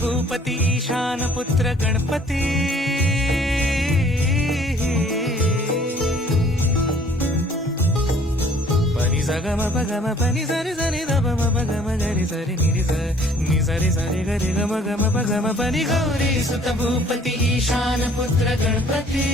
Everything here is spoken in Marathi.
भूपती ईशान पुत्र गणपती पनी सगम पगम पनी सरी सरी दब पगम गरी सरी नि सरी सरी गरी गम गम पगम पनी गौरी सुत भूपती ईशान पुत्र गणपती